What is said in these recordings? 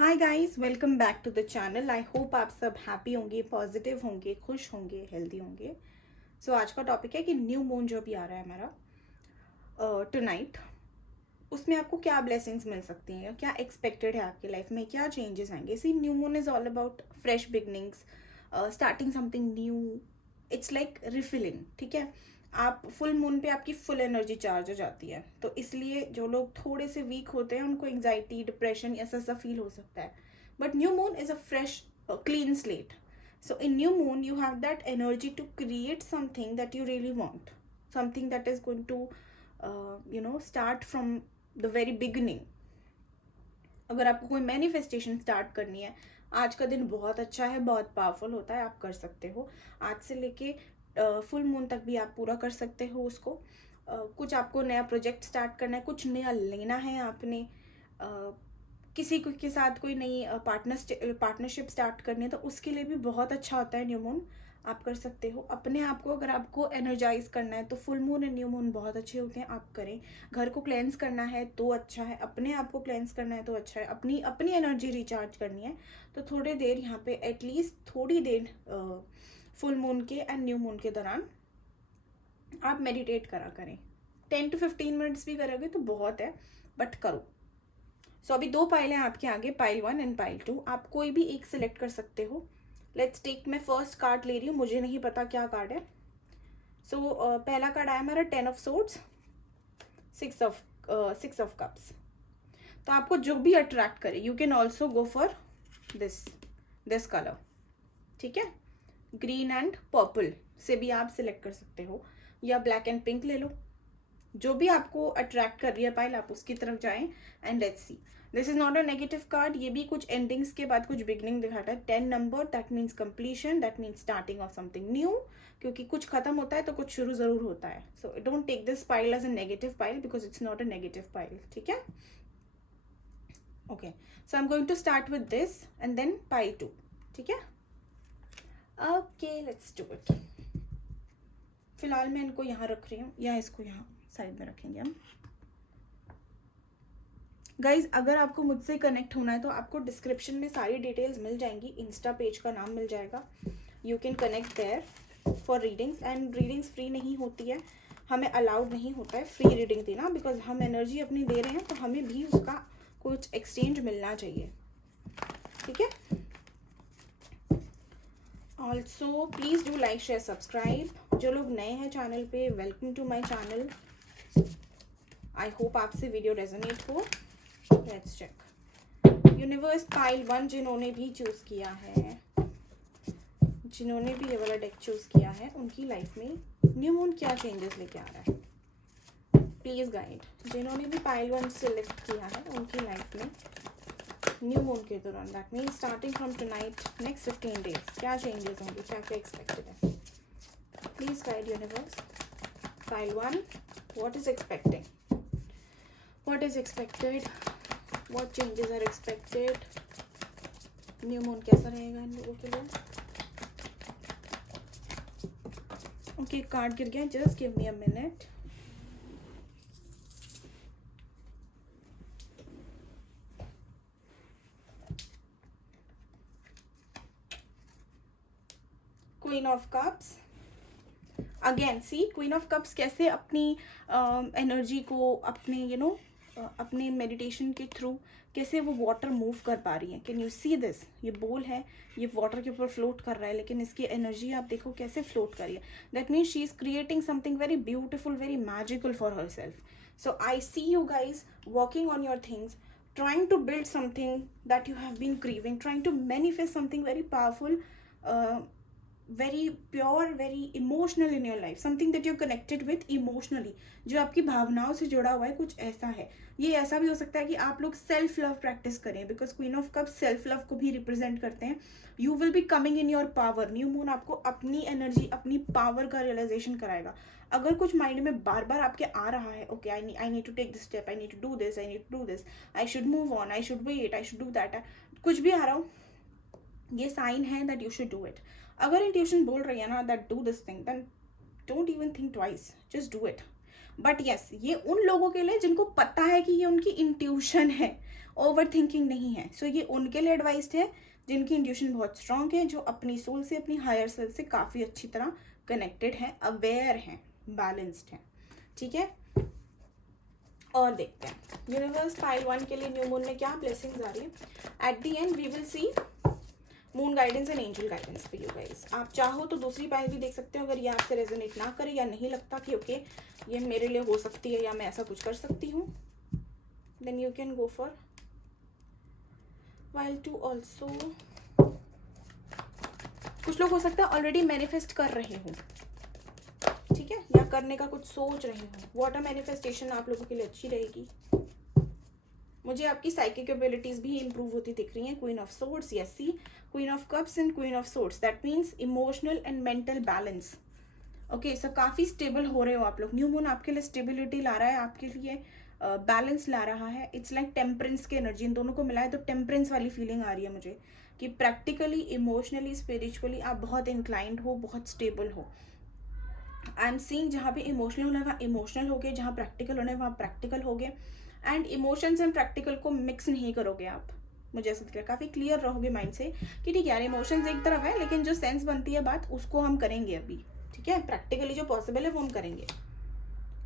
Hi guys, welcome back to the channel. I hope आप सब happy होंगे, positive होंगे, खुश होंगे, हेल्दी होंगे। सो आज का टॉपिक है कि न्यू मून जो भी आ रहा है हमारा टुनाइट, उसमें आपको क्या ब्लेसिंग्स मिल सकती हैं या क्या एक्सपेक्टेड है आपकी लाइफ में, क्या चेंजेस आएंगे। See, new moon is all about fresh beginnings, starting something new. It's like refilling, ठीक है। आप फुल मून पे आपकी फुल एनर्जी चार्ज हो जाती है, तो इसलिए जो लोग थोड़े से वीक होते हैं उनको एंग्जाइटी, डिप्रेशन ऐसा सा फील हो सकता है। But new moon is a fresh, clean slate. So in new moon you have that energy to create something that you really want, something that is going to start from the very beginning. अगर आपको कोई manifestation start करनी है, आज का दिन बहुत अच्छा है, बहुत पावरफुल होता है, आप कर सकते हो। आज से लेके फुल मून तक भी आप पूरा कर सकते हो उसको। कुछ आपको नया प्रोजेक्ट स्टार्ट करना है, कुछ नया लेना है आपने, किसी के साथ कोई नई पार्टनरशिप स्टार्ट करनी है, तो उसके लिए भी बहुत अच्छा होता है न्यू मून। आप कर सकते हो अपने आप को, अगर आपको एनर्जाइज करना है तो full moon and new moon बहुत अच्छे होते हैं, आप करें। घर को क्लेंस करना है तो अच्छा है, अपने आप को क्लेंस करना है तो अच्छा है, अपनी अपनी एनर्जी रिचार्ज करनी है तो थोड़ी देर यहाँ पे एटलीस्ट थोड़ी देर फुल मून के एंड न्यू मून के दौरान आप मेडिटेट करा करें। 10 to 15 मिनट्स भी करोगे तो बहुत है, बट करो। सो अभी दो पाइल हैं आपके आगे, पाइल 1 एंड पाइल 2। आप कोई भी एक सिलेक्ट कर सकते हो। लेट्स टेक, मैं फर्स्ट कार्ड ले रही हूँ, मुझे नहीं पता क्या कार्ड है। सो पहला कार्ड आया हमारा 10 of Swords, 6 of Cups। तो आपको जो भी अट्रैक्ट करे, you can also go for this colour, ठीक है। ग्रीन एंड पर्पल से भी आप सिलेक्ट कर सकते हो, या ब्लैक एंड पिंक ले लो। जो भी आपको अट्रैक्ट कर रही है पाइल, आप उसकी तरफ जाएं and let's see. This is not a negative card, ये भी कुछ एंडिंग्स के बाद कुछ बिगनिंग दिखाता है। 10 number, that means completion, that means starting of something new. क्योंकि कुछ खत्म होता है तो कुछ शुरू जरूर होता है। So don't take this pile as a negative pile because it's not a negative pile, ठीक है। Okay, so I am going to start with this and then pile 2, ठीक है। Okay, let's do it. फिलहाल मैं इनको यहाँ रख रही हूँ, या इसको यहाँ साइड में रखेंगे हम। गाइज, अगर आपको मुझसे कनेक्ट होना है तो आपको डिस्क्रिप्शन में सारी डिटेल्स मिल जाएंगी, इंस्टा पेज का नाम मिल जाएगा। You can connect there for readings, and readings free नहीं होती है, हमें अलाउड नहीं होता है फ्री रीडिंग देना, बिकॉज हम एनर्जी अपनी दे रहे हैं तो हमें भी उसका कुछ एक्सचेंज मिलना चाहिए, ठीक है। Also please do like, share, subscribe. जो लोग नए हैं चैनल पे, welcome to my channel. I hope आपसे वीडियो रेजोनेट हो। Let's check. यूनिवर्स पाइल 1 जिन्होंने भी चूज किया है, जिन्होंने भी ये वाला डेक चूज किया है, उनकी लाइफ में न्यू मून क्या चेंजेस लेके आ रहा है, प्लीज गाइड। जिन्होंने भी पाइल 1 सिलेक्ट किया है उनकी लाइफ में न्यू मून के दौरान, that means starting from tonight, next 15 days, क्या चेंजेस होंगे, क्या क्या एक्सपेक्टेड है। Please guide universe. Pile 1, what is expecting, what is expected, what changes are expected, new moon कैसा रहेगा इन लोगों के लिए। ओके, कार्ड गिर गया, just give me a minute. Queen of cups again. See, queen of cups कैसे अपनी energy को अपने अपने मेडिटेशन के थ्रू कैसे वो वाटर मूव कर पा रही है। कैन यू सी दिस, ये बोल है, ये वाटर के ऊपर फ्लोट कर रहा है, लेकिन इसकी एनर्जी आप देखो कैसे फ्लोट कर रही है। That means she is creating something very beautiful, very magical for her self. So I see you guys working on your things, trying to build something that you have been craving, trying to manifest something very powerful, very pure, very emotional in your life, something that you're connected with emotionally, जो आपकी भावनाओं से जुड़ा हुआ है, कुछ ऐसा है। ये ऐसा भी हो सकता है कि आप लोग सेल्फ लव प्रैक्टिस करें, because queen of cup self love को भी रिप्रेजेंट करते हैं। You will be coming in your power. New moon आपको अपनी एनर्जी, अपनी पावर का रियलाइजेशन कराएगा। अगर कुछ माइंड में बार बार आपके आ रहा है, okay I need to take this step, I need to do this, I need to do this, I should move on, I should wait, I should do that, कुछ भी आ रहा हो, ये साइन है that you should do it. अगर intuition बोल रही है ना that do this thing, then don't even think twice, just do it. But yes, ये उन लोगों के लिए जिनको पता है कि ये उनकी इंट्यूशन है ओवर थिंकिंग नहीं है. सो ये उनके लिए एडवाइस्ड है जिनकी इंट्यूशन बहुत स्ट्रांग है, जो अपनी सोल से, अपनी हायर सेल्फ से काफ़ी अच्छी तरह कनेक्टेड हैं, अवेयर हैं, बैलेंस्ड हैं. ठीक है, और देखते हैं यूनिवर्स पाइल 1 के लिए न्यू मून में क्या ब्लेसिंग्स आ रही है. At the end we will see moon guidance and angel guidance for you guys. आप चाहो तो दूसरी पाइल भी देख सकते हो अगर ये आपसे रेजोनेट ना करे या नहीं लगता कि ओके ये मेरे लिए हो सकती है या मैं ऐसा कुछ कर सकती हूँ, then you can go for while two also. कुछ लोग हो सकता है ऑलरेडी मैनिफेस्ट कर रहे हो, ठीक है, या करने का कुछ सोच रहे हो. वाटर मैनिफेस्टेशन आप लोगों के लिए अच्छी रहेगी. मुझे आपकी साइकिक एबिलिटीज भी इंप्रूव होती दिख रही हैं. Queen of swords, yes, see queen of cups and queen of swords, that means emotional and mental balance. Okay, so काफ़ी स्टेबल हो रहे हो आप लोग. न्यू मून आपके लिए स्टेबिलिटी ला रहा है, आपके लिए बैलेंस ला रहा है. इट्स लाइक टेम्परेंस की एनर्जी, इन दोनों को मिला है तो टेम्परेंस वाली फीलिंग आ रही है मुझे कि प्रैक्टिकली, इमोशनली, स्पिरिचुअली आप बहुत इंक्लाइंड हो, बहुत स्टेबल हो. आई एम सीइंग जहाँ पे इमोशनल होना है वहाँ इमोशनल हो गए, जहाँ प्रैक्टिकल होना है वहाँ प्रैक्टिकल हो गए. एंड इमोशंस एंड प्रैक्टिकल को मिक्स नहीं करोगे आप, मुझे ऐसा दिख रहा है. काफ़ी क्लियर रहोगे माइंड से कि ठीक है यार इमोशंस एक तरफ है लेकिन जो सेंस बनती है बात उसको हम करेंगे अभी. ठीक है, प्रैक्टिकली जो पॉसिबल है वो हम करेंगे.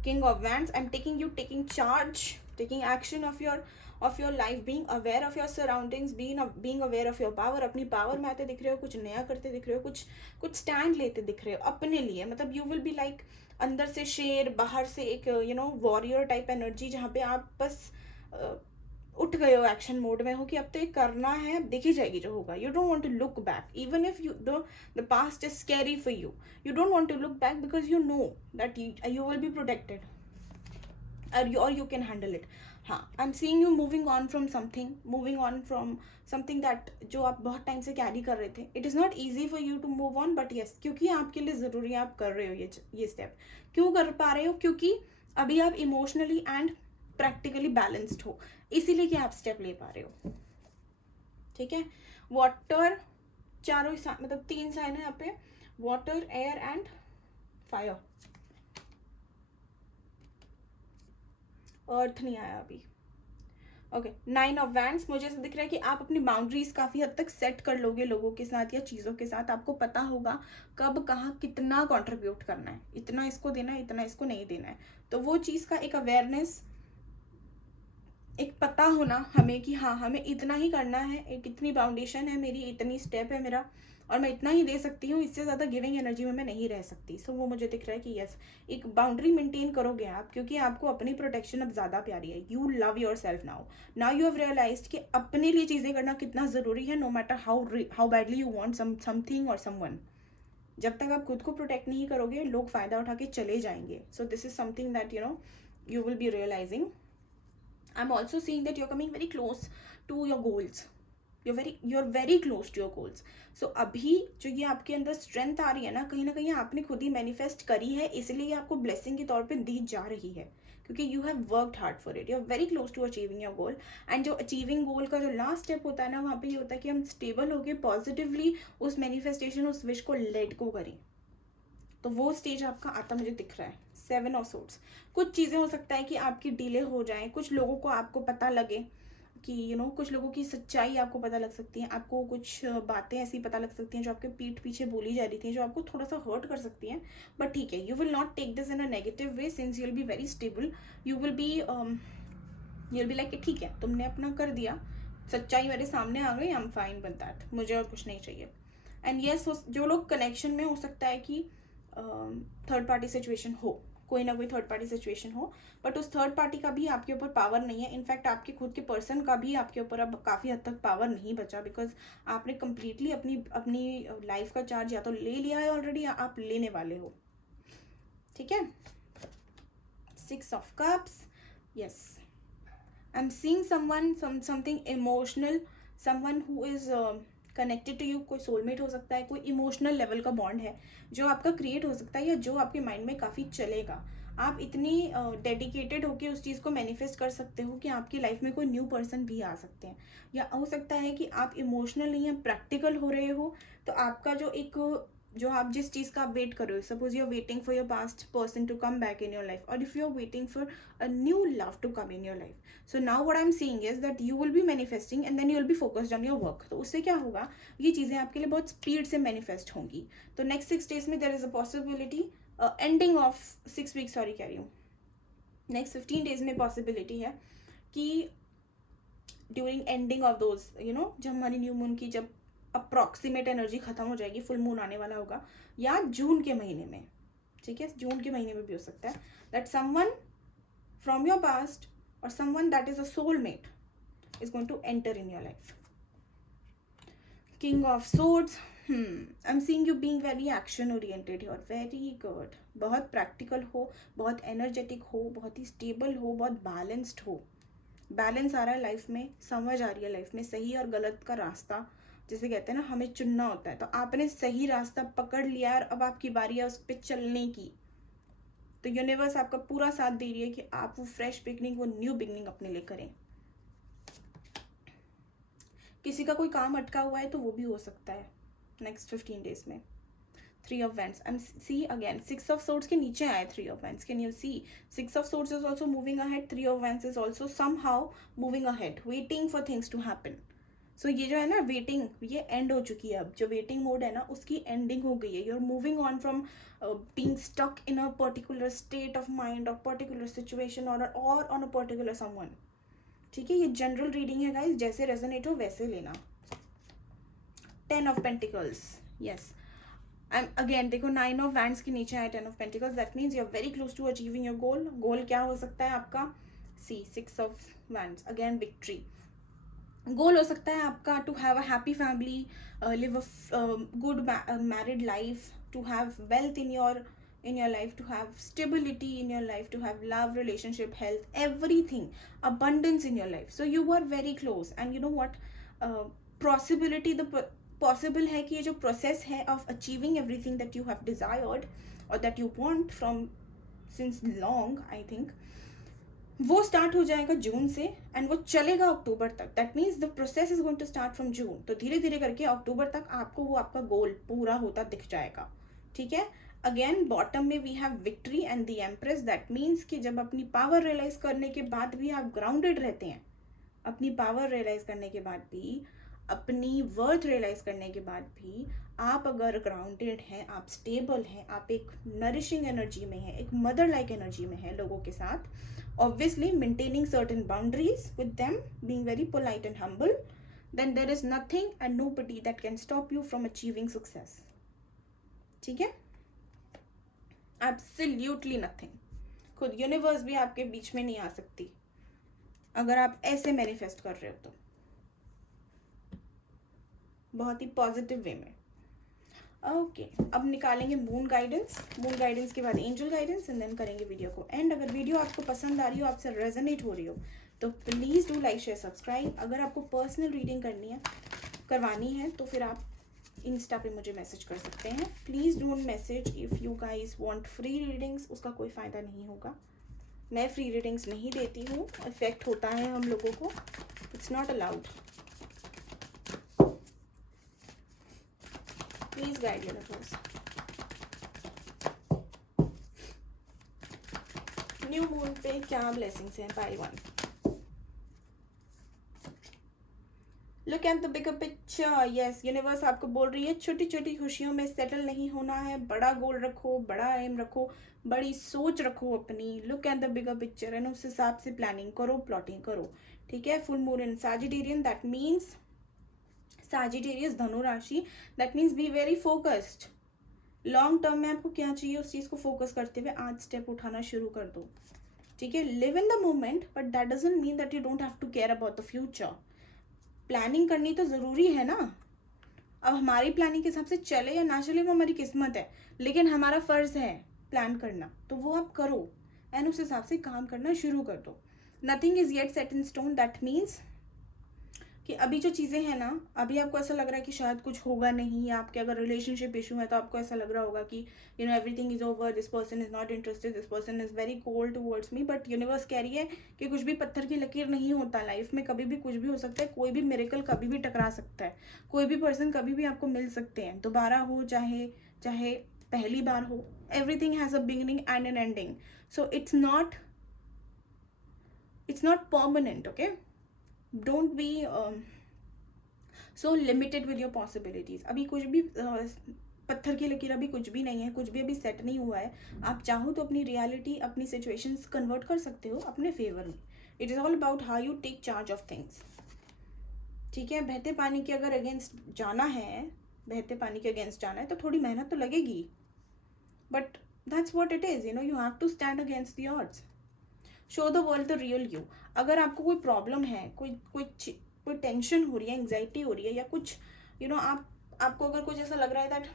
King of wands, I am taking you, taking charge, taking action of your life, being aware of your surroundings, being aware of your power. अपनी पावर में आते दिख रहे हो, कुछ नया करते दिख रहे हो, कुछ स्टैंड लेते दिख रहे हो अपने लिए. मतलब यू विल बी लाइक अंदर से शेर, बाहर से एक वॉरियर टाइप एनर्जी, जहाँ पे आप बस उठ गए हो, एक्शन मोड में हो कि अब तो ये करना है, अब देखी जाएगी जो होगा. You don't want to look back even if the past is scary for you. You don't want to look back because you know that you will be protected or you can handle it. हाँ, I am seeing you moving on from something that जो आप बहुत time से carry कर रहे थे. It is not easy for you to move on, but yes, क्योंकि आपके लिए ज़रूरी है, आप कर रहे हो ये स्टेप. क्यों कर पा रहे हो? क्योंकि अभी आप इमोशनली एंड प्रैक्टिकली बैलेंस्ड हो, इसीलिए कि आप स्टेप ले पा रहे हो. ठीक है, वाटर चारों मतलब 3 साइन है यहाँ पे, वाटर, एयर एंड फायर. अर्थ नहीं आया अभी. ओके, 9 ऑफ वैंड्स, मुझे ऐसा दिख रहा है कि आप अपनी बाउंड्रीज काफ़ी हद तक सेट कर लोगे लोगों के साथ या चीज़ों के साथ. आपको पता होगा कब कहाँ कितना कंट्रीब्यूट करना है, इतना इसको देना है, इतना इसको नहीं देना है. तो वो चीज़ का एक अवेयरनेस, एक पता होना हमें कि हाँ हमें इतना ही करना है, एक इतनी फाउंडेशन है मेरी, इतनी स्टेप है मेरा और मैं इतना ही दे सकती हूँ, इससे ज़्यादा गिविंग एनर्जी में मैं नहीं रह सकती. सो वो मुझे दिख रहा है कि यस, एक बाउंड्री मेंटेन करोगे आप, क्योंकि आपको अपनी प्रोटेक्शन अब ज़्यादा प्यारी है. You love your self now you have realised कि अपने लिए चीज़ें करना कितना ज़रूरी है, no matter how badly you want something और समवन. जब तक आप खुद को प्रोटेक्ट नहीं करोगे लोग फ़ायदा उठा के चले जाएंगे. So this is something that you will be realising. I'm also seeing that you're coming very close to your goals. You're very close to your goals. So अभी जो ये आपके अंदर स्ट्रेंथ आ रही है ना कहीं आपने खुद ही मैनिफेस्ट करी है, इसलिए ये आपको ब्लेसिंग के तौर पे दी जा रही है, क्योंकि you have worked hard for it. You are very close to achieving your goal. And जो अचीविंग गोल का जो लास्ट स्टेप होता है ना, वहाँ पे ये होता है कि हम स्टेबल होकर पॉजिटिवली उस मैनिफेस्टेशन, उस विश को लेट गो करें. तो वो स्टेज आपका आता मुझे दिख रहा है. 7 ऑफ सोर्ड्स, कुछ चीज़ें हो सकता है कि आपकी डिले हो जाए, कुछ लोगों को आपको पता लगे कि कुछ लोगों की सच्चाई आपको पता लग सकती है, आपको कुछ बातें ऐसी पता लग सकती हैं जो आपके पीठ पीछे बोली जा रही थी, जो आपको थोड़ा सा हर्ट कर सकती हैं. बट ठीक है, you will not take this in a negative way, since you will be very stable. You will be like ठीक है तुमने अपना कर दिया, सच्चाई मेरे सामने आ गई, I am fine with that, मुझे और कुछ नहीं चाहिए. एंड येस, जो लोग कनेक्शन में हो सकता है कि थर्ड पार्टी सिचुएशन हो, कोई ना कोई थर्ड पार्टी सिचुएशन हो, बट उस थर्ड पार्टी का भी आपके ऊपर पावर नहीं है. इनफैक्ट आपके खुद के पर्सन का भी आपके ऊपर अब काफ़ी हद तक पावर नहीं बचा, बिकॉज आपने कम्प्लीटली अपनी लाइफ का चार्ज या तो ले लिया है ऑलरेडी या आप लेने वाले हो. ठीक है, 6 of cups, yes, I am seeing something emotional, someone who is connected to you. कोई सोलमेट हो सकता है, कोई इमोशनल लेवल का बॉन्ड है जो आपका क्रिएट हो सकता है या जो आपके माइंड में काफ़ी चलेगा. आप इतनी डेडिकेटेड होकर उस चीज़ को मैनिफेस्ट कर सकते हो कि आपकी लाइफ में कोई न्यू पर्सन भी आ सकते हैं. या हो सकता है कि आप इमोशनल नहीं है, प्रैक्टिकल हो रहे हो, तो आपका जो एक जो आप जिस चीज़ का आप वेट कर रहे हो, suppose you are waiting for your past person to come back in your life, और if you are waiting for a new love to come in your life, so now what I am seeing is that you will be manifesting and then you will be focused on your work. तो उससे क्या होगा, ये चीज़ें आपके लिए बहुत speed से मैनिफेस्ट होंगी. तो नेक्स्ट 6 days में there is a possibility, ending of 6 weeks, sorry कह रही हूँ, नेक्स्ट 15 days में पॉसिबिलिटी है कि ड्यूरिंग एंडिंग ऑफ दोज जब हमारी न्यू मून की जब अप्रॉक्सीमेट एनर्जी खत्म हो जाएगी, फुल मून आने वाला होगा, या जून के महीने में, ठीक है, जून के महीने में भी हो सकता है, that someone from your past और someone that is a soulmate is going to enter in your life. King of swords, I am seeing you being very action oriented, you are very good. बहुत practical हो, बहुत energetic हो, बहुत ही stable हो, बहुत balanced हो. Balance आ रहा है लाइफ में, समझ आ रही है लाइफ में, सही और गलत का रास्ता जिसे कहते हैं ना, हमें चुनना होता है. तो आपने सही रास्ता पकड़ लिया और अब आपकी बारी है उस पर चलने की. तो यूनिवर्स आपका पूरा साथ दे रही है कि आप वो फ्रेश बिगनिंग, वो न्यू बिगनिंग अपने लिए करें. किसी का कोई काम अटका हुआ है तो वो भी हो सकता है नेक्स्ट 15 days में. 3 of Wands, and see again 6 of Swords के नीचे आए 3 of Wands. Can you see 6 of Swords is also moving ahead, 3 of Wands is also somehow moving ahead, waiting for things to happen. So ये जो है ना waiting, ये and हो चुकी है. अब जो वेटिंग मोड है ना उसकी एंडिंग हो गई है. You are moving on from being stuck in a particular state of mind और पर्टिकुलर सिचुएशन और ऑन अ पर्टिकुलर समवन. ठीक है, ये जनरल रीडिंग है गाइज, जैसे रेजोनेट हो वैसे लेना. 10 of Pentacles, yes. And again देखो 9 of Wands के नीचे आए 10 of Pentacles, that means you are very close to achieving your goal. Goal क्या हो सकता है आपका, see 6 of Wands, again victory. Goal हो सकता है आपका to have a happy family, live a good married life, to have wealth in your life, to have stability in your life, to have love, relationship, health, everything, abundance in your life. So you were very close, and you know what, possibility, possible है कि ये जो process है of achieving everything that you have desired और that you want from since long, I think वो start हो जाएगा June से एंड वो चलेगा अक्टूबर तक. That means the process is going to start from June. तो धीरे धीरे करके अक्टूबर तक आपको वो आपका गोल पूरा होता दिख जाएगा. ठीक है, अगेन बॉटम में we have victory and the empress. That means कि जब अपनी पावर रियलाइज करने के बाद भी आप ग्राउंडेड रहते हैं, अपनी पावर रियलाइज करने के बाद भी, अपनी वर्थ रियलाइज करने के बाद भी आप अगर ग्राउंडेड हैं, आप स्टेबल हैं, आप एक नरिशिंग एनर्जी में हैं, एक मदर लाइक एनर्जी में हैं लोगों के साथ, obviously maintaining certain boundaries with them, being very polite and humble, then there is nothing and nobody that can stop you from achieving success. ठीक है, absolutely nothing. खुद यूनिवर्स भी आपके बीच में नहीं आ सकती अगर आप ऐसे मैनिफेस्ट कर रहे हो तो, बहुत ही पॉजिटिव वे में. ओके, अब निकालेंगे मून गाइडेंस. मून गाइडेंस के बाद एंजल गाइडेंस एंड देन करेंगे वीडियो को एंड. अगर वीडियो आपको पसंद आ रही हो, आपसे रेजोनेट हो रही हो, तो please do like share subscribe. अगर आपको पर्सनल रीडिंग करवानी है तो फिर आप इंस्टा पे मुझे मैसेज कर सकते हैं. Please don't message if you guys want free readings, उसका कोई फ़ायदा नहीं होगा. मैं फ्री रीडिंग्स नहीं देती हूँ, इफेक्ट होता है हम लोगों को, it's not allowed. Please guide universe. New moon पे क्या ब्लेसिंग्स हैं? Pile 1. Look at the bigger picture. Yes, universe आपको बोल रही है छोटी छोटी खुशियों में सेटल नहीं होना है. बड़ा गोल रखो, बड़ा एम रखो, बड़ी सोच रखो अपनी. Look at the bigger picture and उस हिसाब से प्लानिंग करो, प्लॉटिंग करो. ठीक है, full moon in Sagittarian, that means Sagittarius धनु राशि, that means be very focused. Long term में आपको क्या चाहिए उस चीज़ को फोकस करते हुए आज स्टेप उठाना शुरू कर दो. ठीक है, live in the moment, but that doesn't mean that you don't have to care about the future. Planning करनी तो ज़रूरी है ना. अब हमारी प्लानिंग के हिसाब से चले या ना चले वो हमारी किस्मत है, लेकिन हमारा फ़र्ज़ है प्लान करना, तो वो आप करो एंड उस हिसाब से काम करना शुरू कर दो. Nothing is yet set in stone. That means कि अभी जो चीज़ें हैं ना, अभी आपको ऐसा लग रहा है कि शायद कुछ होगा नहीं, या आपके अगर रिलेशनशिप इशू है तो आपको ऐसा लग रहा होगा कि you know everything is over, this person is not interested, this person is very cold towards me. But universe कह रही है कि कुछ भी पत्थर की लकीर नहीं होता. लाइफ में कभी भी कुछ भी हो सकता है, कोई भी मिरेकल कभी भी टकरा सकता है, कोई भी पर्सन कभी भी आपको मिल सकते हैं. दोबारा हो चाहे चाहे पहली बार हो, everything has a beginning and an ending, so it's not permanent. Okay, don't be so limited with your possibilities. अभी कुछ भी पत्थर की लकीर अभी कुछ भी नहीं है, कुछ भी अभी सेट नहीं हुआ है. आप चाहो तो अपनी रियलिटी, अपनी सिचुएशंस कन्वर्ट कर सकते हो अपने फेवर में. It is all about how you take charge of things. ठीक है, बहते पानी के अगर अगेंस्ट जाना है, बहते पानी के अगेंस्ट जाना है तो थोड़ी मेहनत तो लगेगी, but that's what it is. You have to stand against the odds. Show the world the real you. अगर आपको कोई प्रॉब्लम है, कोई टेंशन हो रही है, एंग्जाइटी हो रही है, या कुछ आपको अगर कुछ ऐसा लग रहा है दैट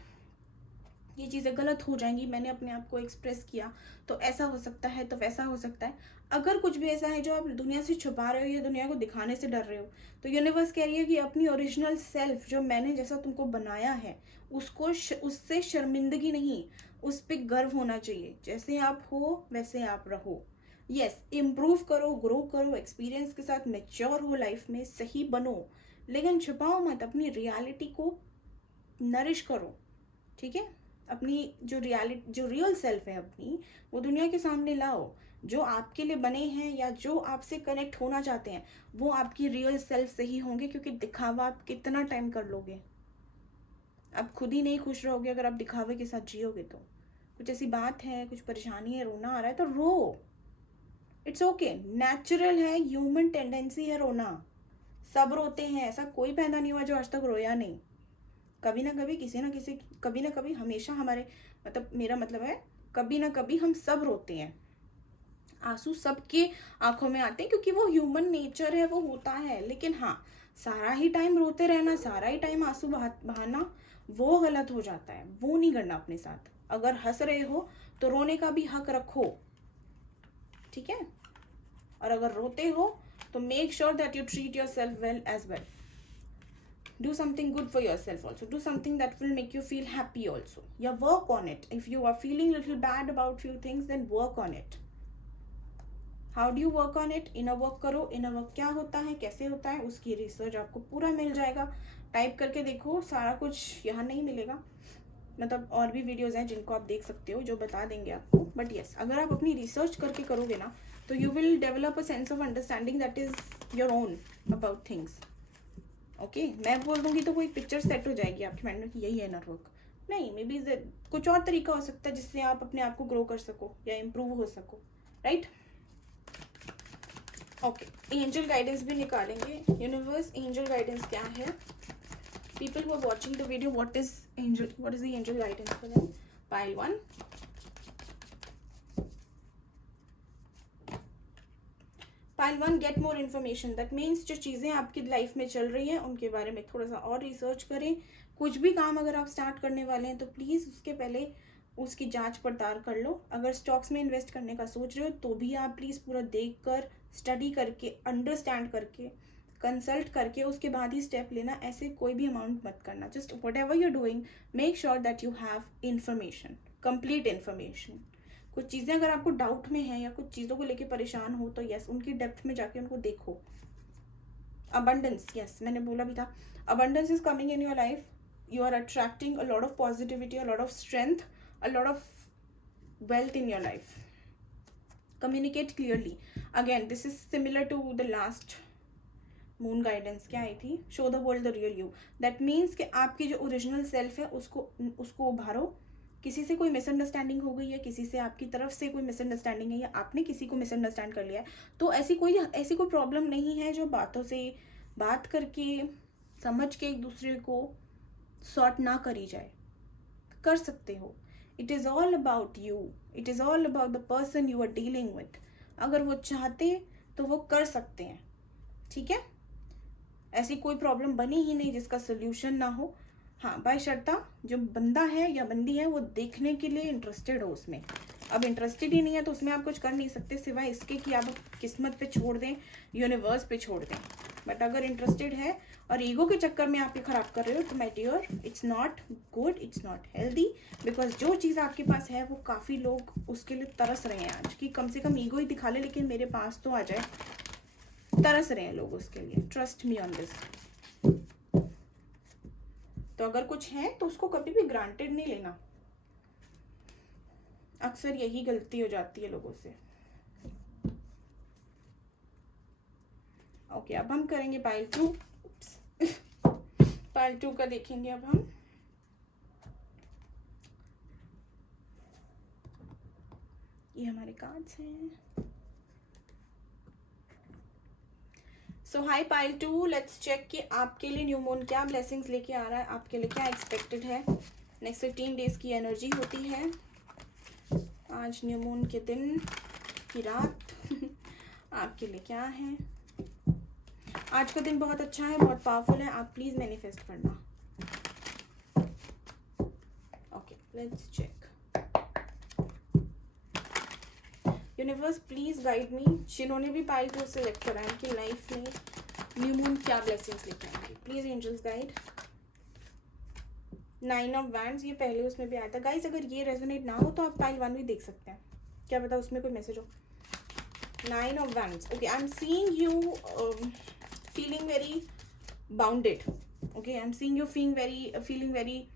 ये चीज़ें गलत हो जाएंगी, मैंने अपने आप को एक्सप्रेस किया तो ऐसा हो सकता है, तो वैसा हो सकता है. अगर कुछ भी ऐसा है जो आप दुनिया से छुपा रहे हो या दुनिया को दिखाने से डर रहे हो, तो यूनिवर्स कह रही है कि अपनी ओरिजिनल सेल्फ, जो मैंने जैसा तुमको बनाया है, उससे शर्मिंदगी नहीं, उस पर गर्व होना चाहिए. जैसे आप हो वैसे आप रहो. यस, इम्प्रूव करो, ग्रो करो, एक्सपीरियंस के साथ मैच्योर हो लाइफ में, सही बनो, लेकिन छुपाओ मत. अपनी रियलिटी को नरिश करो. ठीक है, अपनी जो रियल सेल्फ है अपनी, वो दुनिया के सामने लाओ. जो आपके लिए बने हैं या जो आपसे कनेक्ट होना चाहते हैं, वो आपकी रियल सेल्फ से ही होंगे. क्योंकि दिखावा आप कितना टाइम कर लोगे? आप खुद ही नहीं खुश रहोगे अगर आप दिखावे के साथ जियोगे तो. कुछ ऐसी बात है, कुछ परेशानी है, रोना आ रहा है तो रो. इट्स ओके, नेचुरल है, ह्यूमन टेंडेंसी है रोना. सब रोते हैं, ऐसा कोई पैदा नहीं हुआ जो आज तक रोया नहीं. कभी ना कभी, किसी ना किसी, कभी ना कभी, हमेशा हमारे, मतलब मेरा मतलब है, कभी ना कभी हम सब रोते हैं. आंसू सबके आंखों में आते हैं क्योंकि वो ह्यूमन नेचर है, वो होता है. लेकिन हाँ, सारा ही टाइम रोते रहना, सारा ही टाइम आंसू बहाना, वो गलत हो जाता है. वो नहीं करना अपने साथ. अगर हंस रहे हो तो रोने का भी हक रखो. ठीक है, और अगर रोते हो तो make sure that you treat your self well as well. Do something good for yourself also. Do something that will make you feel happy also. Yeah, work on it. If you are feeling little bad about few things, then work on it. How do you work on it? Inner work करो. Inner work क्या होता है, कैसे होता है, उसकी research आपको पूरा मिल जाएगा. टाइप करके देखो, सारा कुछ यहाँ नहीं मिलेगा. मतलब और भी वीडियोज़ हैं जिनको आप देख सकते हो, जो बता देंगे आपको. बट येस, अगर आप अपनी रिसर्च करके करोगे ना, तो you will develop a sense of understanding that is your own about things. Okay, मैं बोल दूंगी तो कोई पिक्चर सेट हो जाएगी आपके माइंड में कि यही है इनर वर्क. नहीं, मे बी कुछ और तरीका हो सकता है जिससे आप अपने आप को ग्रो कर सको या इम्प्रूव हो सको. Right, okay. एंजल गाइडेंस भी निकालेंगे. यूनिवर्स, एंजल गाइडेंस क्या है? People who are watching the video, what is the angel guidance for them? Pile 1. Pile 1, get more information. That means जो चीज़ें आपकी लाइफ में चल रही हैं उनके बारे में थोड़ा सा और रिसर्च करें. कुछ भी काम अगर आप स्टार्ट करने वाले हैं तो प्लीज़ उसके पहले उसकी जांच पड़ताल कर लो. अगर स्टॉक्स में इन्वेस्ट करने का सोच रहे हो तो भी आप प्लीज़ पूरा देख कर, स्टडी करके, अंडरस्टैंड करके, कंसल्ट करके उसके बाद ही स्टेप लेना. ऐसे कोई भी अमाउंट मत करना. Just what ever you doing, make sure that you have information, complete information. कुछ चीज़ें अगर आपको डाउट में है या कुछ चीज़ों को लेके परेशान हो तो यस, उनकी डेप्थ में जाके उनको देखो. अबंडेंस, यस, मैंने बोला भी था, abundance is coming in your life. You are attracting a lot of positivity, a lot of strength, a lot of wealth in your life. Communicate clearly. Again this is similar to the last moon guidance. क्या आई थी? Show the world the real you. That means कि आपकी जो original self है उसको उभारो. किसी से कोई मिसअंडरस्टैंडिंग हो गई है, किसी से आपकी तरफ से कोई मिसअंडरस्टैंडिंग है, या आपने किसी को मिसअंडरस्टैंड कर लिया है, तो ऐसी कोई प्रॉब्लम नहीं है जो बातों से बात करके, समझ के एक दूसरे को सॉर्ट ना करी जाए. कर सकते हो. It is all about you. It is all about the person you are dealing with. अगर वो चाहते तो वो कर सकते हैं. ठीक है, ऐसी कोई प्रॉब्लम बनी ही नहीं जिसका सोल्यूशन ना हो. हाँ, बाय शर्ता जो बंदा है या बंदी है वो देखने के लिए इंटरेस्टेड हो उसमें. अब इंटरेस्टेड ही नहीं है तो उसमें आप कुछ कर नहीं सकते सिवाय इसके कि आप किस्मत पे छोड़ दें, यूनिवर्स पे छोड़ दें. बट अगर इंटरेस्टेड है और ईगो के चक्कर में आप ये खराब कर रहे हो तो my dear, it's not good, it's not healthy. Because जो चीज़ आपके पास है वो काफ़ी लोग उसके लिए तरस रहे हैं आज, कि कम से कम ईगो ही दिखा ले लेकिन मेरे पास तो आ जाए. तरस रहे हैं लोग उसके लिए. Trust me on this. तो अगर कुछ है तो उसको कभी भी ग्रांटेड नहीं लेना. अक्सर यही गलती हो जाती है लोगों से। ओके, अब हम करेंगे पाइल 2। पाइल 2 का देखेंगे अब हम। ये हमारे कार्ड्स हैं। सो हाई पाइल 2, लेट्स चेक कि आपके लिए न्यू मून क्या ब्लेसिंग्स लेके आ रहा है, आपके लिए क्या एक्सपेक्टेड है। नेक्स्ट 15 डेज की एनर्जी होती है आज न्यू मून के दिन की रात। आपके लिए क्या है। आज का दिन बहुत अच्छा है, बहुत पावरफुल है, आप प्लीज मैनिफेस्ट करना। Okay, let's check. Universe please guide me, जिन्होंने भी पाइल 2 सेलेक्ट करा है उनकी लाइफ में न्यू मून क्या ब्लेसिंग्स लेके आएंगे। Please angels guide. 9 of wands, ये पहले उसमें भी आया था गाइस। अगर ये रेजोनेट ना हो तो आप पाइल 1 भी देख सकते हैं, क्या पता उसमें कोई मैसेज हो। 9 of wands, okay, I am seeing you feeling very bounded. Okay, I am seeing you feeling very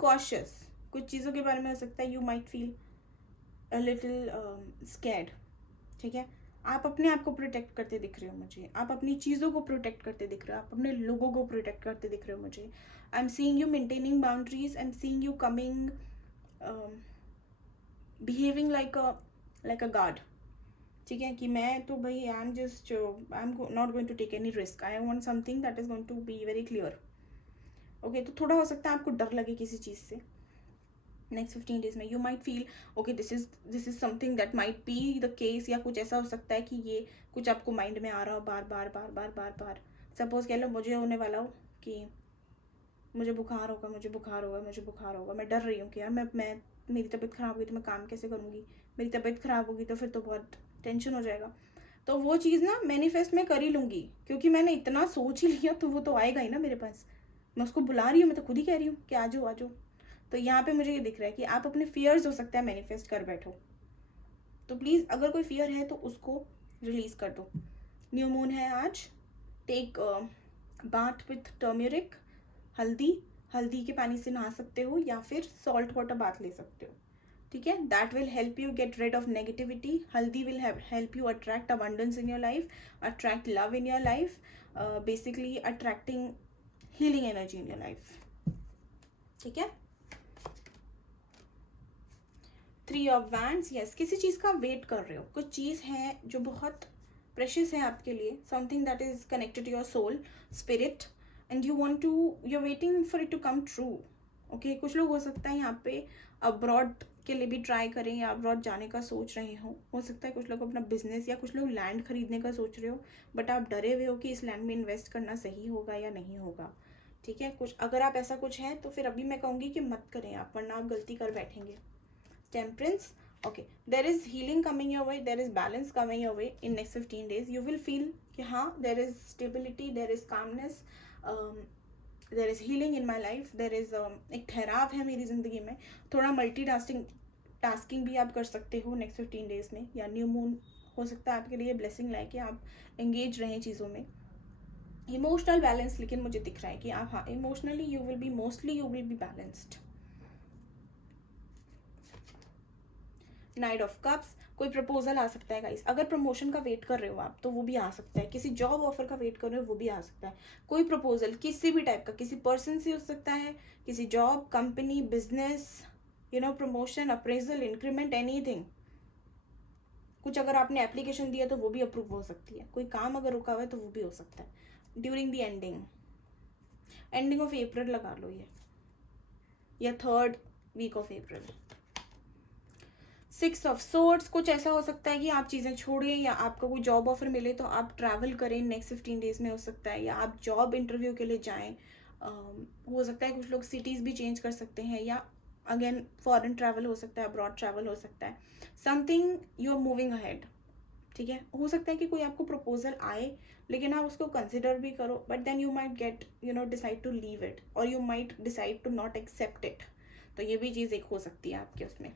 cautious. कुछ चीज़ों के बारे में हो सकता है you might feel a little scared. ठीक है, आप अपने आप को प्रोटेक्ट करते दिख रहे हो मुझे, आप अपनी चीज़ों को प्रोटेक्ट करते दिख रहे हो, आप अपने लोगों को प्रोटेक्ट करते दिख रहे हो मुझे। I am seeing you maintaining boundaries, I am seeing you coming behaving like a guard. ठीक है, कि मैं तो भाई I am not going to take any risk, I want something that is going to be very clear. Okay, तो थोड़ा हो सकता है आपको डर लगे किसी चीज़ से नेक्स्ट 15 डेज में। You might feel okay this is something that might be the case, या कुछ ऐसा हो सकता है कि ये कुछ आपको माइंड में आ रहा हो बार बार बार बार बार बार। सपोज कह लो मुझे होने वाला हो कि मुझे बुखार होगा, मुझे बुखार होगा, मुझे बुखार होगा, मैं डर रही हूँ कि यार मैं मेरी तबीयत ख़राब होगी तो मैं काम कैसे करूँगी, मेरी तबीयत ख़राब होगी तो फिर तो बहुत टेंशन हो जाएगा। तो वो चीज़ ना मैनिफेस्ट मैं कर ही लूँगी, क्योंकि मैंने इतना सोच ही लिया तो वो तो आएगा ही ना मेरे पास। मैं उसको बुला रही हूँ, मैं तो खुद ही कह रही हूँ कि आ जाओ आ जाओ। तो यहाँ पे मुझे ये दिख रहा है कि आप अपने फियर्स हो सकता है मैनिफेस्ट कर बैठो। तो प्लीज़ अगर कोई फियर है तो उसको रिलीज़ कर दो। न्यू मून है आज। टेक बाथ विथ टर्मरिक, हल्दी के पानी से नहा सकते हो या फिर सॉल्ट वाटर बाथ ले सकते हो। ठीक है, that will help you get rid of negativity. Haldi will help you attract abundance in your life, attract love in your life, basically attracting healing energy in your life. ठीक है, 3 of wands, yes, किसी चीज़ का wait कर रहे हो, कुछ चीज़ है जो बहुत प्रेशियस है आपके लिए, something that is connected to your soul spirit and you want to, you are waiting for it to come true. Okay, कुछ लोग हो सकता है यहाँ पे अब्रॉड के लिए भी ट्राई करें या अब्रॉड जाने का सोच रहे हो सकता है कुछ लोग अपना बिजनेस या कुछ लोग लैंड खरीदने का सोच रहे हो, बट आप डरे हुए हो कि इस लैंड में इन्वेस्ट करना सही होगा या नहीं होगा। ठीक है, कुछ अगर आप ऐसा कुछ है तो फिर अभी मैं कहूँगी कि मत करें आप, वरना आप गलती कर बैठेंगे। Temperance, okay, there is healing coming your way, there is balance coming your way in next 15 days. You will feel कि हाँ there is stability, there is calmness, there is healing in my life, there is एक ठहराव है मेरी ज़िंदगी में। थोड़ा tasking भी आप कर सकते हो नेक्स्ट 15 डेज में, या न्यू मून हो सकता है आपके लिए ब्लेसिंग लाए कि आप एंगेज रहें चीज़ों में। इमोशनल बैलेंस लेकिन मुझे दिख रहा है कि आप हाँ emotionally you will be balanced. Night of cups, कोई प्रपोजल आ सकता है गाइस। अगर प्रमोशन का वेट कर रहे हो आप तो वो भी आ सकता है, किसी जॉब ऑफर का वेट कर रहे हो वो भी आ सकता है। कोई प्रपोजल किसी भी टाइप का, किसी पर्सन से हो सकता है, किसी job, company, business, promotion, appraisal, increment, anything. कुछ अगर आपने एप्लीकेशन दिया तो वो भी अप्रूव हो सकती है, कोई काम अगर रुका हुआ है तो वो भी हो सकता है during the ending of April लगा लो ये, या 3rd week of April. 6 of swords, कुछ ऐसा हो सकता है कि आप चीज़ें छोड़ें या आपको कोई जॉब ऑफर मिले तो आप ट्रैवल करें नेक्स्ट 15 डेज में हो सकता है, या आप जॉब इंटरव्यू के लिए जाएं। हो सकता है कुछ लोग सिटीज़ भी चेंज कर सकते हैं, या अगेन फॉरेन ट्रैवल हो सकता है, अब्रॉड ट्रैवल हो सकता है। Something you are moving ahead. ठीक है, हो सकता है कि कोई आपको प्रपोजल आए लेकिन आप उसको कंसिडर भी करो, but then you might get decide to leave it, और you might decide to not accept it. तो ये भी चीज़ एक हो सकती है आपके उसमें।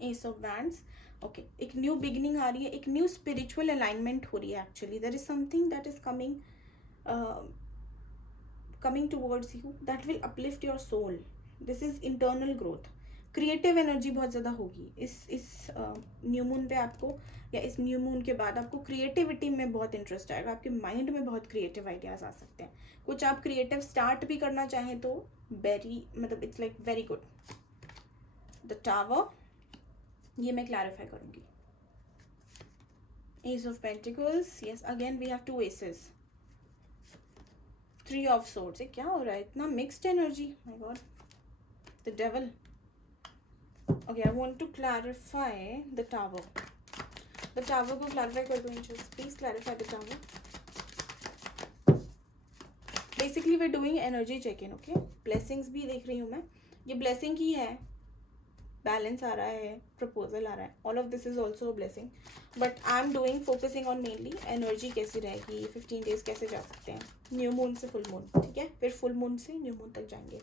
एस ऑफ वैंड्स, ओके, एक न्यू बिगिनिंग आ रही है, एक न्यू स्पिरिचुअल अलाइनमेंट हो रही है। Actually there is something that is coming towards you that will uplift your soul. This is internal growth. Creative energy बहुत ज़्यादा होगी इस न्यू मून पे आपको, या इस न्यू मून के बाद आपको क्रिएटिविटी में बहुत इंटरेस्ट आएगा, आपके माइंड में बहुत क्रिएटिव आइडियाज आ सकते हैं। कुछ आप क्रिएटिव स्टार्ट भी करना चाहें तो वेरी, मतलब it's like very good. The tower, ये मैं क्लैरिफाई करूंगी। Ace of pentacles, yes again we have two aces. Three of swords, क्या हो रहा है, इतना mixed energy, my god. The devil, okay I want to clarify the tower. The tower को clarify कर दो angels, please clarify the tower. Basically we doing energy check in, okay. Blessings भी देख रही हूँ मैं, ये ब्लेसिंग ही है, बैलेंस आ रहा है, प्रपोजल आ रहा है, all of this is also blessing, but I am doing focusing on mainly energy कैसी रहेगी, 15 डेज कैसे जा सकते हैं, न्यू मून से फुल मून, ठीक है, फिर फुल मून से न्यू मून तक जाएंगे।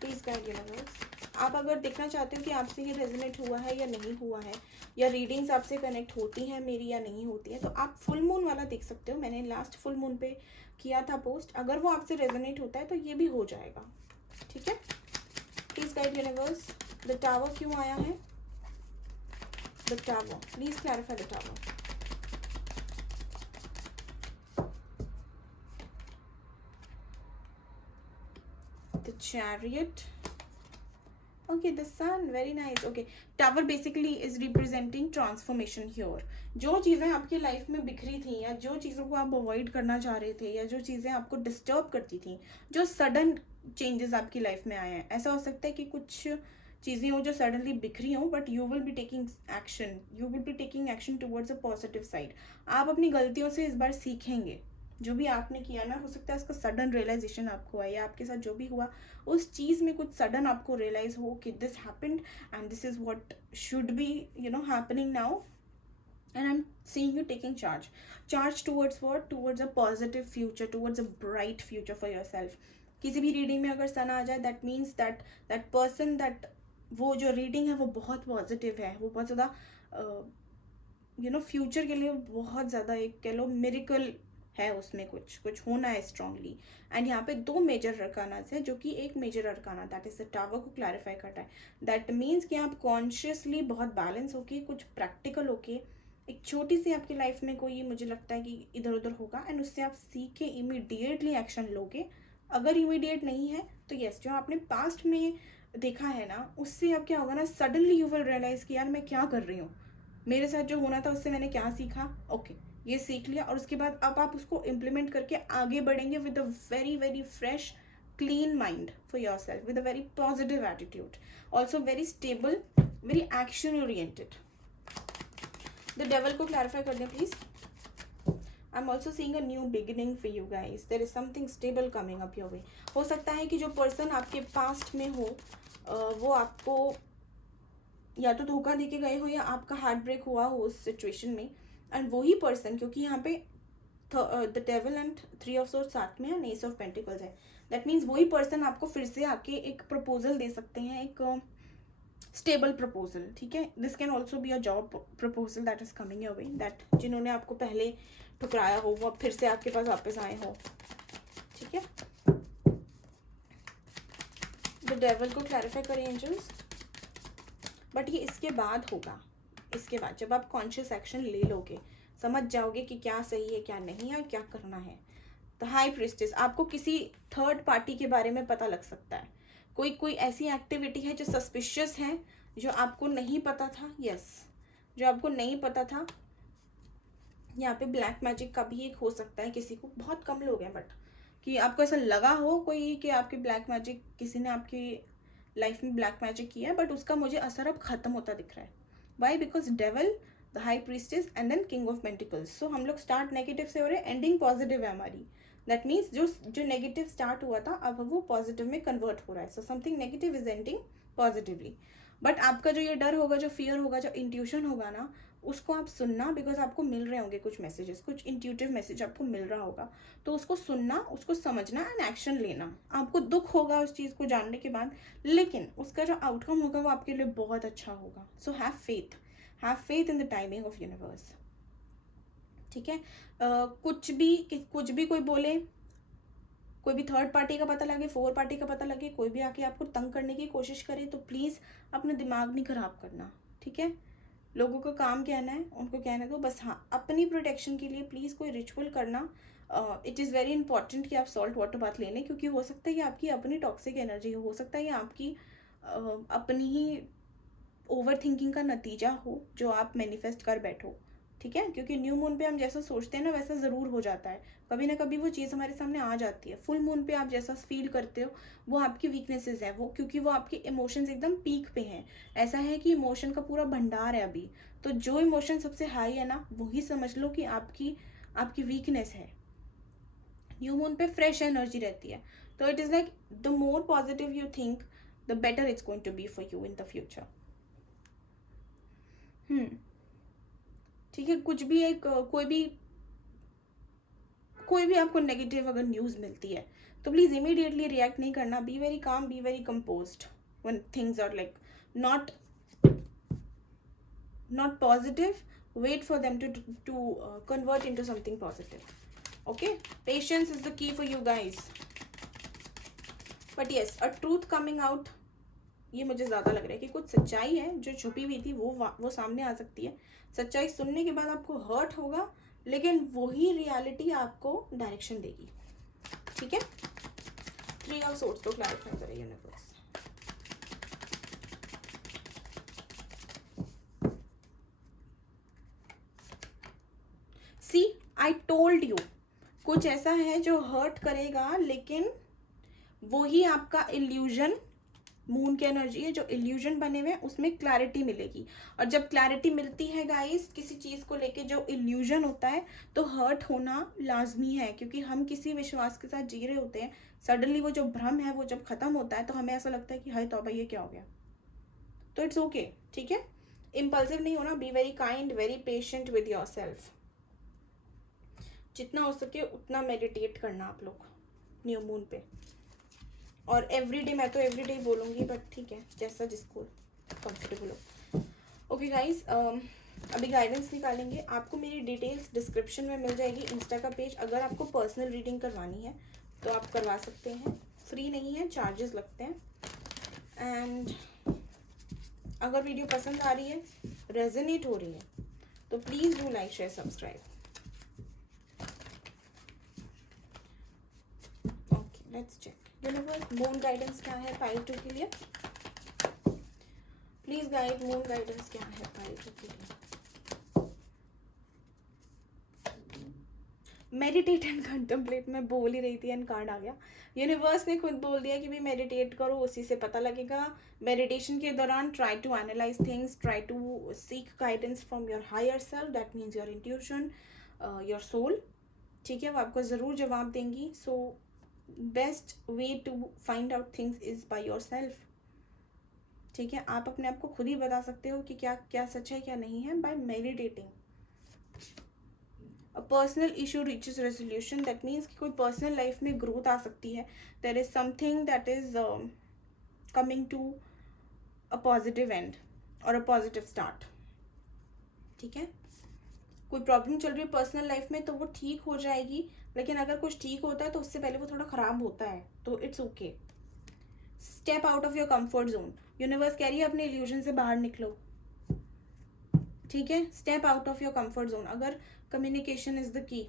Please guide universe. आप अगर देखना चाहते हो कि आपसे ये रेजोनेट हुआ है या नहीं हुआ है, या रीडिंग्स आपसे कनेक्ट होती हैं मेरी या नहीं होती है, तो आप फुल मून वाला देख सकते हो। मैंने लास्ट फुल मून पे किया था पोस्ट, अगर वो आपसे रेजोनेट होता है तो ये भी हो जाएगा, ठीक है। Please guide universe, the tower क्यों आया है, the tower, please clarify the tower. The chariot, okay, the sun, very nice, okay। tower basically is representing transformation here। जो चीज़ें आपकी लाइफ में बिखरी थी, या जो चीज़ों को आप अवॉइड करना चाह रहे थे, या जो चीज़ें आपको डिस्टर्ब करती थी, जो सडन चेंजेस आपकी लाइफ में आए हैं, ऐसा हो सकता है कि कुछ चीज़ें हो जो सडनली बिखरी हों, but you will be taking action, you will be taking action towards a positive side. आप अपनी गलतियों से इस बार सीखेंगे, जो भी आपने किया ना, हो सकता है उसका सडन रियलाइजेशन आपको आए, या आपके साथ जो भी हुआ उस चीज़ में कुछ सडन आपको रियलाइज हो कि this happened and this is what should be happening now, and I'm seeing you taking charge towards what, towards a positive future, towards a bright future for yourself। किसी भी रीडिंग में अगर सन आ जाए, that means that person, that वो जो reading है वो बहुत पॉजिटिव है, वो बहुत ज़्यादा फ्यूचर के लिए बहुत ज़्यादा एक कह लो मिरेकल है, उसमें कुछ होना है स्ट्रांगली। एंड यहाँ पे दो मेजर अरकानास है, जो कि एक major arcana that is the tower को क्लैरिफाई करता है। दैट मीन्स कि आप कॉन्शियसली बहुत बैलेंस होके, कुछ प्रैक्टिकल होके, एक छोटी सी आपकी लाइफ में कोई, मुझे लगता है कि इधर उधर होगा, एंड उससे आप सीख के इमीडिएटली एक्शन लोगे। अगर इमीडिएट नहीं है तो यस, जो आपने पास्ट में देखा है ना, उससे अब क्या होगा ना, सडनली यू विल रियलाइज कि यार मैं क्या कर रही हूँ, मेरे साथ जो होना था उससे मैंने क्या सीखा, ओके ये सीख लिया, और उसके बाद अब आप उसको इम्प्लीमेंट करके आगे बढ़ेंगे with a very very fresh clean mind for your self, with a very positive attitude, also very stable, very action oriented. The devil को क्लैरिफाई कर दें please. I am also seeing a new beginning for you guys, there is something stable coming up your way. हो सकता है कि जो person आपके past में हो वो आपको या तो धोखा दे के गए हो, या आपका हार्ट ब्रेक हुआ हो उस सिचुएशन में, एंड वही पर्सन, क्योंकि यहाँ पे the devil and three of swords साथ में है, एस ऑफ पेंटिकल्स है, दैट मीन्स वही पर्सन आपको फिर से आके एक प्रपोजल दे सकते हैं, एक स्टेबल प्रपोजल, ठीक है। This can also be a job proposal that is coming your way, that जिन्होंने आपको पहले ठुकराया हो वो अब फिर से आपके पास वापस आए हो, ठीक है। द डेविल को क्लैरिफाई करें एंजल्स, बट ये इसके बाद होगा, इसके बाद जब आप कॉन्शियस एक्शन ले लोगे, समझ जाओगे कि क्या सही है क्या नहीं है, क्या करना है। द हाई प्रीस्टेस, आपको किसी थर्ड पार्टी के बारे में पता लग सकता है, कोई ऐसी एक्टिविटी है जो सस्पिशियस है, जो आपको नहीं पता था, यस जो आपको नहीं पता था। यहाँ पे ब्लैक मैजिक का भी एक हो सकता है, किसी को, बहुत कम लोग हैं, बट कि आपको ऐसा लगा हो कोई कि आपके ब्लैक मैजिक, किसी ने आपकी लाइफ में ब्लैक मैजिक किया है, बट उसका मुझे असर अब खत्म होता दिख रहा है। Why? Because devil, the high priestess and then king of pentacles. So हम लोग स्टार्ट नेगेटिव से हो रहे हैं, एंडिंग पॉजिटिव है हमारी। दैट मीन्स जो नेगेटिव स्टार्ट हुआ था अब वो पॉजिटिव में कन्वर्ट हो रहा है। So something negative is ending positively. But आपका जो ये डर होगा, जो फियर होगा, जो इंट्यूशन होगा ना, उसको आप सुनना, बिकॉज आपको मिल रहे होंगे कुछ मैसेजेस, कुछ इंट्यूटिव मैसेज आपको मिल रहा होगा, तो उसको सुनना, उसको समझना एंड एक्शन लेना। आपको दुख होगा उस चीज़ को जानने के बाद, लेकिन उसका जो आउटकम होगा वो आपके लिए बहुत अच्छा होगा। So have faith in the timing of universe, ठीक है। कुछ भी कोई बोले, कोई भी थर्ड पार्टी का पता लगे, फोर पार्टी का पता लगे, कोई भी आके आपको तंग करने की कोशिश करे, तो प्लीज़ अपना दिमाग नहीं ख़राब करना, ठीक है। लोगों का काम कहना है, उनको कहना दो बस। हाँ, अपनी प्रोटेक्शन के लिए प्लीज़ कोई रिचुअल करना। इट इज़ वेरी इंपॉर्टेंट कि आप सॉल्ट वाटर बाथ ले लें, क्योंकि हो सकता है कि आपकी अपनी टॉक्सिक एनर्जी हो सकता है ये आपकी अपनी ही ओवर थिंकिंग का नतीजा हो जो आप मैनिफेस्ट कर बैठो, ठीक है। क्योंकि न्यू मून पे हम जैसा सोचते हैं ना वैसा ज़रूर हो जाता है, कभी ना कभी वो चीज़ हमारे सामने आ जाती है। फुल मून पे आप जैसा फील करते हो वो आपकी वीकनेसेस है, वो क्योंकि वो आपके इमोशंस एकदम पीक पे हैं। ऐसा है कि इमोशन का पूरा भंडार है अभी, तो जो इमोशन सबसे हाई है ना वही समझ लो कि आपकी आपकी वीकनेस है। न्यू मून पे फ्रेश एनर्जी रहती है, तो it is like the more positive you think the better it's going to be for you in the future. ठीक है। कुछ भी एक कोई भी आपको नेगेटिव अगर न्यूज़ मिलती है तो प्लीज़ इमीडिएटली रिएक्ट नहीं करना। Be very calm, be very composed when things are like not positive. Wait for them to convert into something positive. Okay, patience is the key for you guys. But yes, a truth coming out, ये मुझे ज़्यादा लग रहा है कि कुछ सच्चाई है जो छुपी हुई थी वो सामने आ सकती है। सच्चाई सुनने के बाद आपको हर्ट होगा, लेकिन वही रियलिटी आपको डायरेक्शन देगी, ठीक है। 3 ऑफ सोर्स तो क्लैरिफाई करें universe. See, I told you, कुछ ऐसा है जो हर्ट करेगा, लेकिन वही आपका इल्यूजन, मून की एनर्जी है, जो इल्यूजन बने हुए हैं उसमें क्लैरिटी मिलेगी। और जब क्लैरिटी मिलती है गाइस किसी चीज़ को लेके, जो इल्यूजन होता है, तो हर्ट होना लाजमी है, क्योंकि हम किसी विश्वास के साथ जी रहे होते हैं। सडनली वो जो भ्रम है वो जब खत्म होता है तो हमें ऐसा लगता है कि हाय तौबा ये क्या हो गया। तो इट्स ओके, ठीक है। इम्पल्सिव नहीं होना, be very kind, very patient with your self. जितना हो सके उतना मेडिटेट करना आप लोग न्यू मून पे। और एवरीडे, मैं तो एवरीडे ही बोलूँगी, बट ठीक है जैसा जिसको कंफर्टेबल हो। ओके गाइस, अभी गाइडेंस निकालेंगे। आपको मेरी डिटेल्स डिस्क्रिप्शन में मिल जाएगी, इंस्टा का पेज। अगर आपको पर्सनल रीडिंग करवानी है तो आप करवा सकते हैं, फ्री नहीं है, चार्जेस लगते हैं। एंड अगर वीडियो पसंद आ रही है, रेजोनेट हो रही है, तो please do like, share, subscribe. Okay, let's check universe, moon guidance क्या है पाइल 2 के लिए। प्लीज गाइड, मून गाइडेंस क्या है पाइल 2 के लिए। मेडिटेट एंड कंटेम्पलेट, मैं बोल ही रही थी एंड कार्ड आ गया। यूनिवर्स ने खुद बोल दिया कि भी मेडिटेट करो, उसी से पता लगेगा। मेडिटेशन के दौरान try to analyse things, try to seek guidance from your higher self, that means your intuition, your soul, ठीक है। वो आपको ज़रूर जवाब देंगी। So best way to find out things is by your self, ठीक है। आप अपने आप को खुद ही बता सकते हो कि क्या क्या सच है क्या नहीं है, by meditating. A personal issue reaches resolution, that means कि कोई पर्सनल लाइफ में ग्रोथ आ सकती है। There is something that is coming to a positive end और अ पॉजिटिव स्टार्ट, ठीक है। कोई प्रॉब्लम चल रही है पर्सनल लाइफ में तो वो ठीक हो जाएगी, लेकिन अगर कुछ ठीक होता है तो उससे पहले वो थोड़ा ख़राब होता है, तो it's okay. Step out of your comfort zone, universe कह रही है अपने इल्यूजन से बाहर निकलो, ठीक है। Step out of your comfort zone. अगर कम्युनिकेशन इज द की,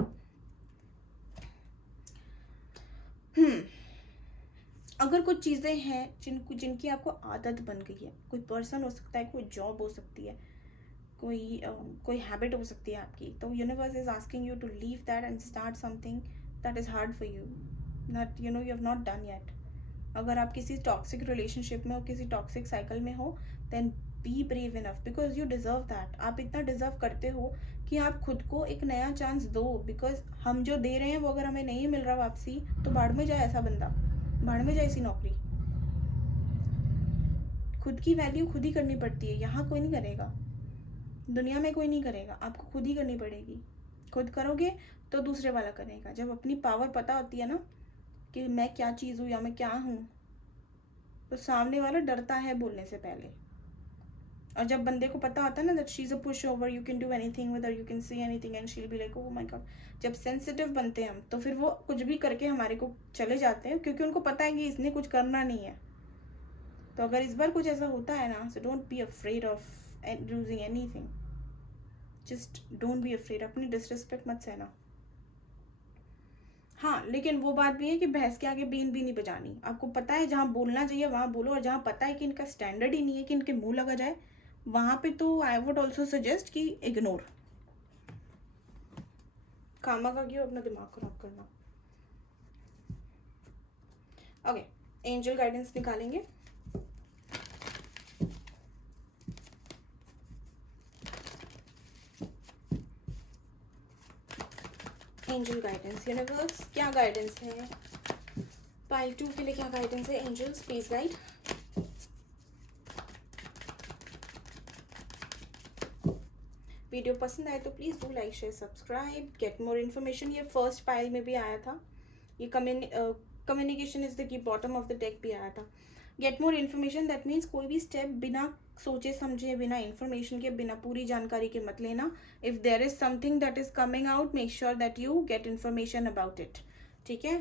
अगर कुछ चीज़ें हैं जिनकी आपको आदत बन गई है, कोई पर्सन हो सकता है, कोई जॉब हो सकती है, कोई हैबिट हो सकती है आपकी, तो universe is asking you to leave that and start something that is hard for you, that you have not done yet. अगर आप किसी टॉक्सिक रिलेशनशिप में हो, किसी टॉक्सिक साइकिल में हो, then be brave enough, because you deserve that. आप इतना डिज़र्व करते हो कि आप खुद को एक नया चांस दो, बिकॉज हम जो दे रहे हैं वो अगर हमें नहीं मिल रहा वापसी, तो बाढ़ में जाए ऐसा बंदा, बाढ़ में जाए ऐसी नौकरी। खुद की वैल्यू खुद ही करनी पड़ती है, यहाँ कोई नहीं करेगा, दुनिया में कोई नहीं करेगा, आपको खुद ही करनी पड़ेगी। खुद करोगे तो दूसरे वाला करेगा। जब अपनी पावर पता होती है ना कि मैं क्या चीज़ हूँ या मैं क्या हूँ, तो सामने वाला डरता है बोलने से पहले, और जब बंदे को पता होता है ना that she is a push over, you can do anything with her, you can see anything and she will be like oh my God, जब सेंसिटिव बनते हैं हम तो फिर वो कुछ भी करके हमारे को चले जाते हैं, क्योंकि उनको पता है कि इसने कुछ करना नहीं है। तो अगर इस बार कुछ ऐसा होता है ना, so don't be afraid of losing anything, just don't be afraid, अपनी डिसरिस्पेक्ट मत सहना। हाँ, लेकिन वो बात भी है कि भैंस के आगे बीन भी नहीं बजानी। आपको पता है जहाँ बोलना चाहिए वहाँ बोलो, और जहाँ पता है कि इनका स्टैंडर्ड ही नहीं है कि इनके मुंह लगा जाए, वहाँ पे तो आई वुड ऑल्सो सजेस्ट कि इग्नोर। कामा का क्यों अपना दिमाग खराब करना। ओके, एंजल गाइडेंस निकालेंगे। एंजल गाइडेंस, यूनिवर्स क्या गाइडेंस है पाइल 2 के लिए, क्या गाइडेंस है एंजल्स, प्लीज गाइड। वीडियो पसंद आए तो please do like share subscribe, gate more information. ये फर्स्ट पाइल में भी आया था, ये कम्युनिकेशन इज द की बॉटम ऑफ द डेक भी आया था। Gate more information that means कोई भी स्टेप बिना सोचे समझे, बिना इन्फॉर्मेशन के, बिना पूरी जानकारी के मत लेना। If there is something that is coming out, make sure that you get information about it, ठीक है।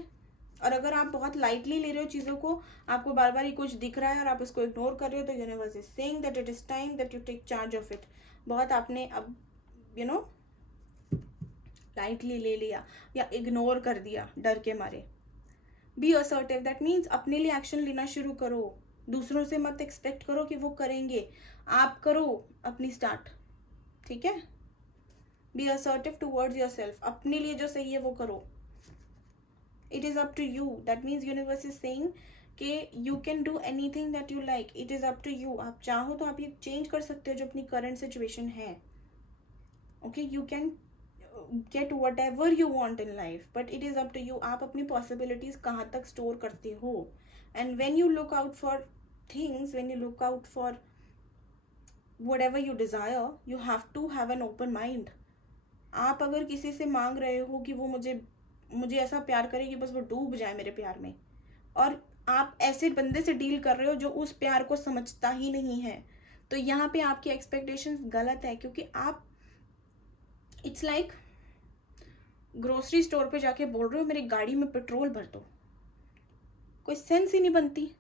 और अगर आप बहुत लाइटली ले रहे हो चीज़ों को, आपको बार बार ही कुछ दिख रहा है और आप उसको इग्नोर कर रहे हो, तो universe is saying that it is time that you take charge of it. बहुत आपने अब लाइटली ले लिया या इग्नोर कर दिया डर के मारे। बी असर्टिव, दैट मीन्स अपने लिए एक्शन लेना शुरू करो। दूसरों से मत एक्सपेक्ट करो कि वो करेंगे, आप करो अपनी स्टार्ट, ठीक है। Be assertive towards yourself, अपने लिए जो सही है वो करो। It is up to you, that means universe is saying कि you can do anything that you like, it is up to you. आप चाहो तो आप ये चेंज कर सकते हो जो अपनी करंट सिचुएशन है, okay. You can get whatever you want in life, but it is up to you, आप अपनी पॉसिबिलिटीज़ कहाँ तक स्टोर करते हो। And when you look out for things, when you look out for whatever you desire, you have to have an open mind. आप अगर किसी से मांग रहे हो कि वो मुझे ऐसा प्यार करे कि बस वो डूब जाए मेरे प्यार में, और आप ऐसे बंदे से डील कर रहे हो जो उस प्यार को समझता ही नहीं है, तो यहाँ पे आपकी एक्सपेक्टेशंस गलत है। क्योंकि आप, इट्स लाइक ग्रोसरी स्टोर पे जाके बोल रहे हो मेरी गाड़ी में पेट्रोल भर दो, कोई सेंस ही नहीं बनती।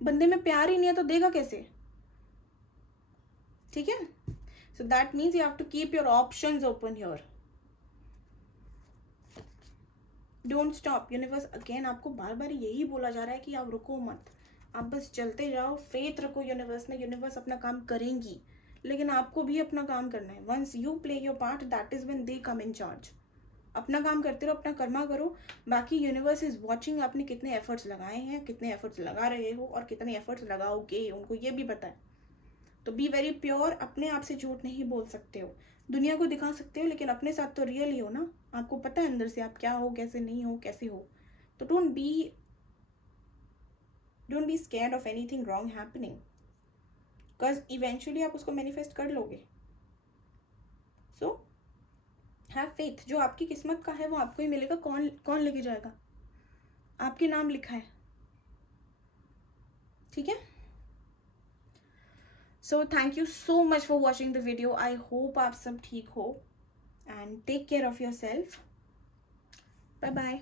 बंदे में प्यार ही नहीं है तो देगा कैसे, ठीक है। So that means you have to keep your options open here, don't stop. Universe again आपको बार बार यही बोला जा रहा है कि आप रुको मत, आप बस चलते जाओ, फेथ रखो यूनिवर्स में, यूनिवर्स अपना काम करेंगी, लेकिन आपको भी अपना काम करना है। Once you play your part, that is when they come in charge. अपना काम करते रहो, अपना कर्मा करो, बाकी यूनिवर्स इज वॉचिंग आपने कितने एफर्ट्स लगाए हैं, कितने एफर्ट्स लगा रहे हो, और कितने एफर्ट्स लगाओगे, उनको ये भी पता है। तो बी वेरी प्योर, अपने आप से झूठ नहीं बोल सकते हो। दुनिया को दिखा सकते हो लेकिन अपने साथ तो रियल ही हो ना, आपको पता है अंदर से आप क्या हो, कैसे नहीं हो, कैसे हो। तो don't be scared of anything wrong happening, because eventually आप उसको मैनिफेस्ट कर लोगे। सो हैव फेथ, जो आपकी किस्मत का है वो आपको ही मिलेगा। कौन कौन लेके जाएगा, आपके नाम लिखा है, ठीक है। So thank you so much for watching the video, I hope आप सब ठीक हो, and take care of your self, bye bye.